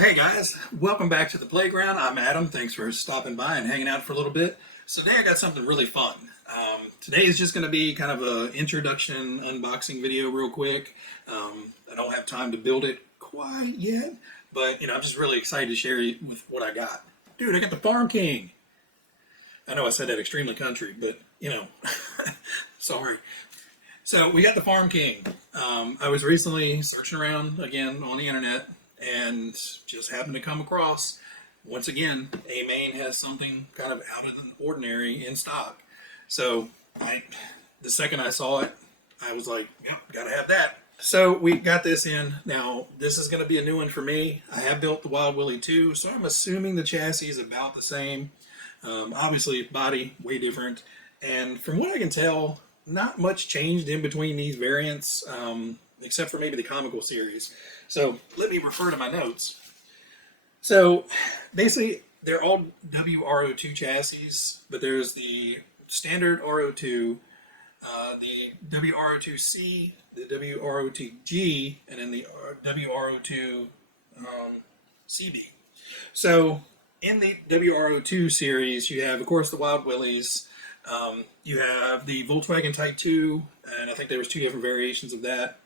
Hey guys, welcome back to the playground. I'm Adam. Thanks for stopping by and hanging out for a little bit. So today I got something really fun. Today is just going to be kind of an introduction unboxing video real quick. I don't have time to build it quite yet, but I'm just really excited to share with what I got. Dude, I got the Farm King. I know I said that extremely country, but sorry. So we got the Farm King. I was recently searching around again on the internet and just happened to come across, once again, Amain has something kind of out of the ordinary in stock. So the second I saw it, I was like, yep, gotta have that. So we got this in. Now, this is going to be a new one for me. I have built the Wild Willy 2, so I'm assuming the chassis is about the same. Obviously, body, way different. And from what I can tell, not much changed in between these variants, except for maybe the comical series. So let me refer to my notes. So basically, they're all WRO2 chassis, but there's the standard RO2, the WRO2C, the WRO2G, and then the WRO2 CB. So in the WRO2 series, you have, of course, the Wild Willys. You have the Volkswagen Type 2, and I think there was 2 different variations of that.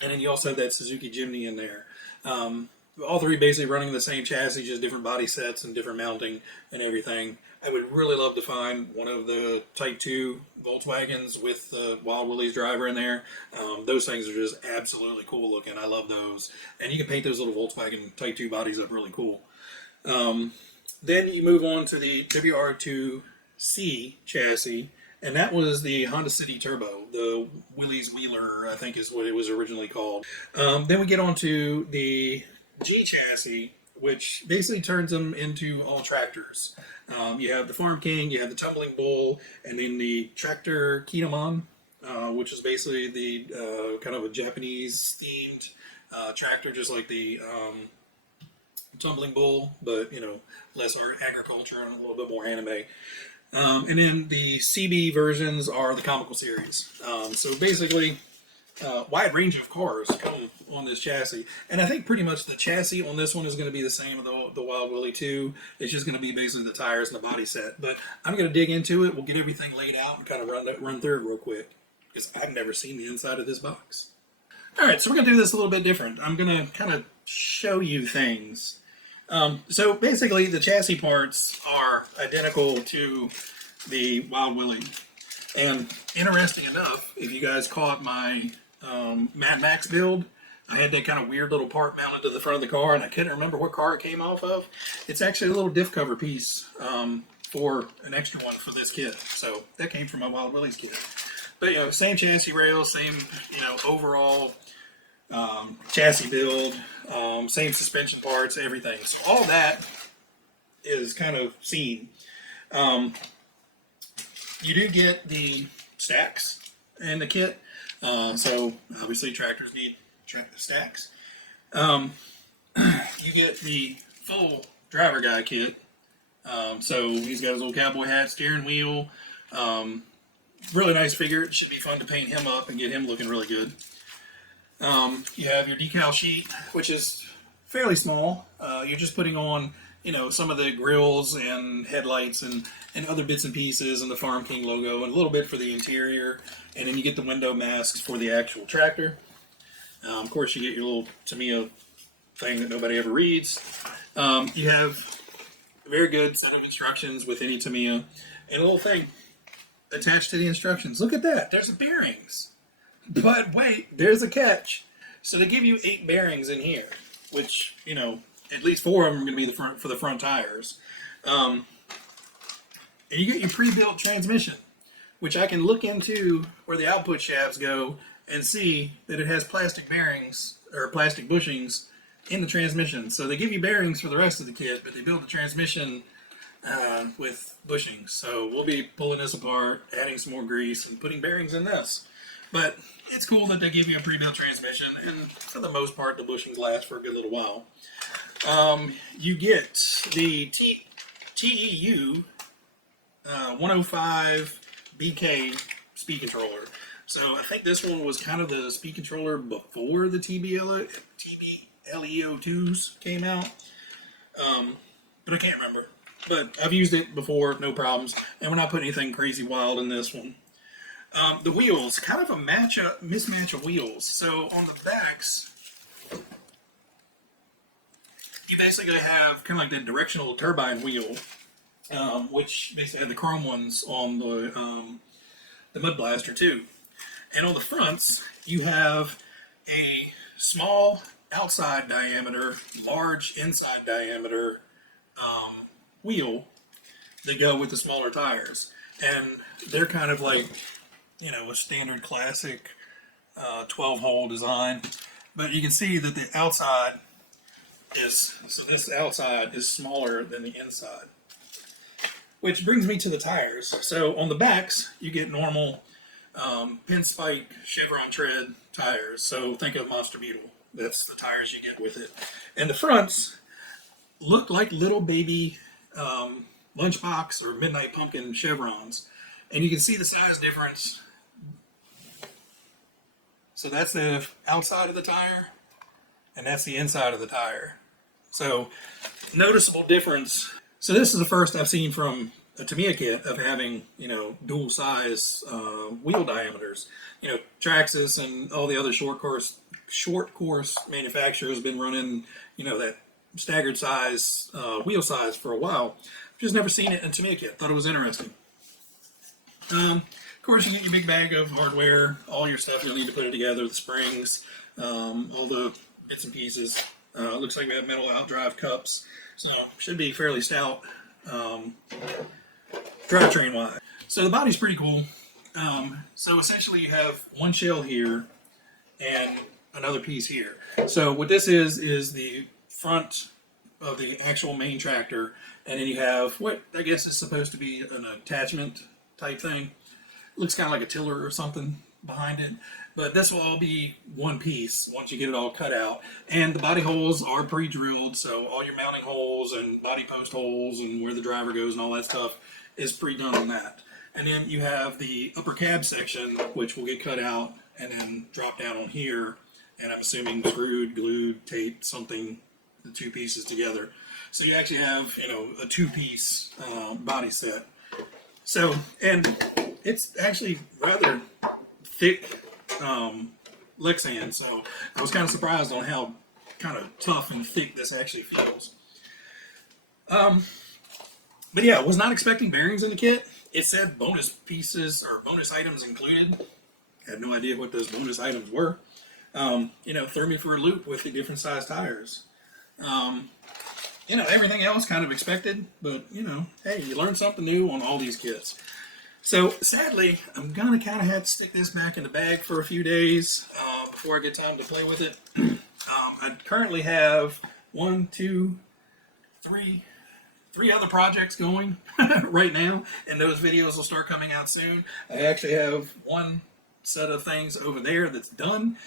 And then you also have that Suzuki Jimny in there. All 3 basically running the same chassis, just different body sets and different mounting and everything. I would really love to find one of the Type 2 Volkswagens with the Wild Willys driver in there. Those things are just absolutely cool looking. I love those. And you can paint those little Volkswagen Type 2 bodies up really cool. Then you move on to the WR2C chassis. And that was the Honda City Turbo, the Willys Wheeler, I think is what it was originally called. Then we get on to the G chassis, which basically turns them into all tractors. You have the Farm King, you have the Tumbling Bull, and then the Tractor Kinaman, which is basically the kind of a Japanese-themed tractor, just like the Tumbling Bull, but less agriculture and a little bit more anime. And then the CB versions are the comical series. So basically, wide range of cars come on this chassis. And I think pretty much the chassis on this one is going to be the same as the Wild Willy 2. It's just going to be basically the tires and the body set. But I'm going to dig into it. We'll get everything laid out and kind of run through it real quick, because I've never seen the inside of this box. All right, so we're going to do this a little bit different. I'm going to kind of show you things. So basically, the chassis parts are identical to the Wild Willy. And interesting enough, if you guys caught my Mad Max build, I had that kind of weird little part mounted to the front of the car, and I couldn't remember what car it came off of. It's actually a little diff cover piece for an extra one for this kit. So that came from my Wild Willys kit. But same chassis rails, same overall chassis build, same suspension parts, everything. So all that is kind of seen. You do get the stacks in the kit. So obviously tractors need stacks. You get the full driver guy kit. So he's got his little cowboy hat, steering wheel. Really nice figure. It should be fun to paint him up and get him looking really good. You have your decal sheet, which is fairly small. You're just putting on, some of the grills and headlights and other bits and pieces and the Farm King logo and a little bit for the interior. And then you get the window masks for the actual tractor. Of course, you get your little Tamiya thing that nobody ever reads. You have a very good set of instructions with any Tamiya. And a little thing attached to the instructions. Look at that. There's the bearings. But wait, there's a catch. So they give you 8 bearings in here, which, at least 4 of them are going to be for the front tires. And you get your pre-built transmission, which I can look into where the output shafts go and see that it has plastic bearings or plastic bushings in the transmission. So they give you bearings for the rest of the kit, but they build the transmission with bushings. So we'll be pulling this apart, adding some more grease, and putting bearings in this. But it's cool that they give you a pre-built transmission, and for the most part, the bushings last for a good little while. You get the TEU 105 BK speed controller. So I think this one was kind of the speed controller before the TBLA LEO2s came out, but I can't remember. But I've used it before, no problems, and we're not putting anything crazy wild in this one. The wheels, kind of a mismatch of wheels. So on the backs, you basically have kind of like that directional turbine wheel, which basically had the chrome ones on the Mud Blaster too. And on the fronts, you have a small outside diameter, large inside diameter wheel that go with the smaller tires. And they're kind of like, you know, a standard classic 12-hole design. But you can see that the outside this outside is smaller than the inside. Which brings me to the tires. So on the backs, you get normal pinspike chevron tread tires. So think of Monster Beetle. That's the tires you get with it. And the fronts look like little baby Lunchbox or Midnight Pumpkin chevrons. And you can see the size difference. So that's the outside of the tire, and that's the inside of the tire. So noticeable difference. So this is the first I've seen from a Tamiya kit of having, you know, dual size wheel diameters. You know, Traxxas and all the other short course manufacturers have been running, you know, that staggered size wheel size for a while. Just never seen it in a Tamiya kit. Thought it was interesting. Of course, you get your big bag of hardware, all your stuff you'll need to put it together, the springs, all the bits and pieces. Looks like we have metal outdrive cups, so should be fairly stout drivetrain wise. So the body's pretty cool. So essentially you have one shell here and another piece here. So what this is the front of the actual main tractor, and then you have what I guess is supposed to be an attachment type thing. Looks kind of like a tiller or something behind it, but this will all be one piece once you get it all cut out. And the body holes are pre-drilled, so all your mounting holes and body post holes and where the driver goes and all that stuff is pre-done on that. And then you have the upper cab section, which will get cut out and then drop down on here, and I'm assuming screwed, glued, taped, something, the two pieces together. So you actually have, you know, a two-piece body set. So, and it's actually rather thick Lexan, so I was kind of surprised on how kind of tough and thick this actually feels. But yeah, was not expecting bearings in the kit. It said bonus pieces or bonus items included. Had no idea what those bonus items were. You know, threw me for a loop with the different size tires. You know, everything else kind of expected, but you know, hey, you learn something new on all these kits. So sadly, I'm gonna kind of have to stick this back in the bag for a few days before I get time to play with it. I currently have three other projects going right now, and those videos will start coming out soon. I actually have one set of things over there that's done.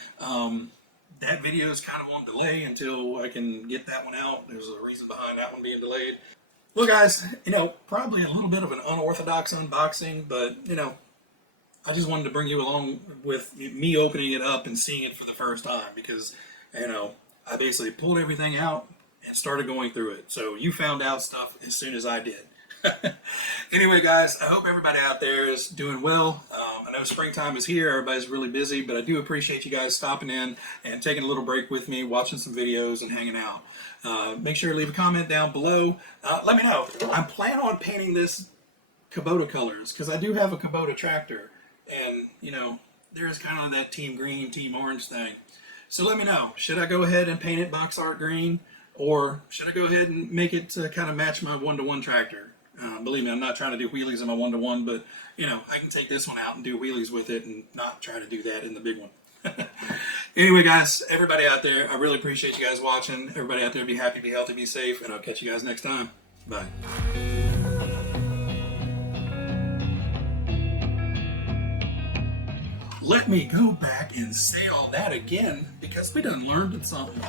That video is kind of on delay until I can get that one out. There's a reason behind that one being delayed. Well, guys, you know, probably a little bit of an unorthodox unboxing, but, you know, I just wanted to bring you along with me opening it up and seeing it for the first time because, you know, I basically pulled everything out and started going through it. So you found out stuff as soon as I did. Anyway, guys, I hope everybody out there is doing well. I know springtime is here. Everybody's really busy, but I do appreciate you guys stopping in and taking a little break with me, watching some videos and hanging out. Make sure to leave a comment down below. Let me know. I'm planning on painting this Kubota colors because I do have a Kubota tractor, and you know, there's kind of that team green, team orange thing. So let me know. Should I go ahead and paint it box art green, or should I go ahead and make it to kind of match my 1-to-1 tractor? Believe me, I'm not trying to do wheelies in my 1-to-1, but you know, I can take this one out and do wheelies with it and not try to do that in the big one. Anyway, guys, everybody out there, I really appreciate you guys watching. Everybody out there, be happy, be healthy, be safe, and I'll catch you guys next time. Bye. Let me go back and say all that again because we done learned something.